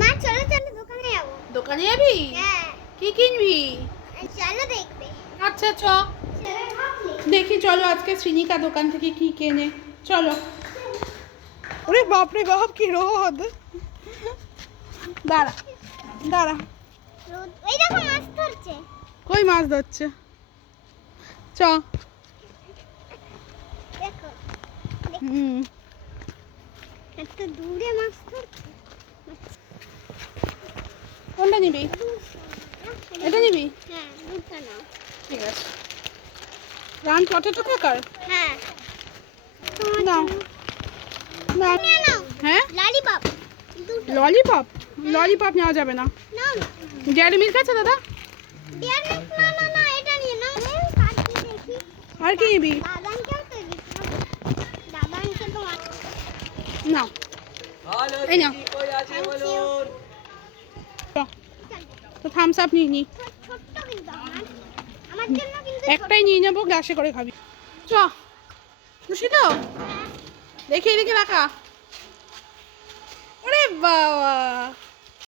মা চলো চলো দোকানে যাবো। দোকানে যাবি? হ্যাঁ কি কিনবি? চলো দেখবে। আচ্ছা চ দেখি, চলো আজকে শ্রীনিকা দোকান থেকে কি কেনে। চলো। ওরে বাপরে বাপ, কি রোদ! দাঁড়া দাঁড়া। ওই দেখো মাছ ধরছে। কই মাছ ধরছে? চ। দেখো হুম। এত দূরে মাছ ধরছে। কোনটা নিবি? এটা নিবি? হ্যাঁ দুটো নাও। ঠিক আছে। রান পটেটো কাকার? হ্যাঁ নাও নাও। নিয়ে নাও। হ্যাঁ ললিপপ দুটো ললিপপ? ললিপপ নেওয়া যাবে না। নাও না। ডেয়ারি মিল্ক আছে দাদা? ডিয়ার মিল্ক না না না এটা নিয়ে নাও। কার কি দেখি। আর কি নিবি? দাদানকেও তো দিতে হবে। দাদানকে তো মাছ। নাও হ্যালো এই নাও। দিদি, কই আছে বলুন? তো থামস আপ নিয়ে নি। ছোট্ট কিন্তু আমার জন্য কিন্তু একটাই নিয়ে নেবো, গ্লাসে করে খাবি। চ। খুশি তো? দেখি এদিকে রাখা। ওরে বাবা,